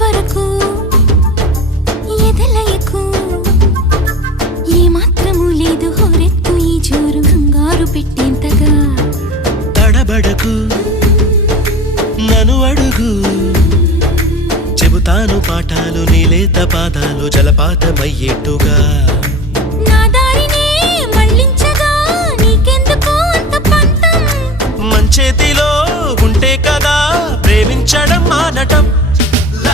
వరకు ఎదలయకు ఏ మాత్రము లేదు హోరెత్తు ఈ జోరు కంగారు పెట్టేంతగా తడబడకు నన్ను అడుగు చెబుతాను పాఠాలు నీలేత పాదాలు జలపాతమయ్యేట్టుగా నా దారినే మళ్ళించగా నీకెందుకు అంత పంతం మంచేతిలో ఉంటే కదా ప్రేమించడం మానటం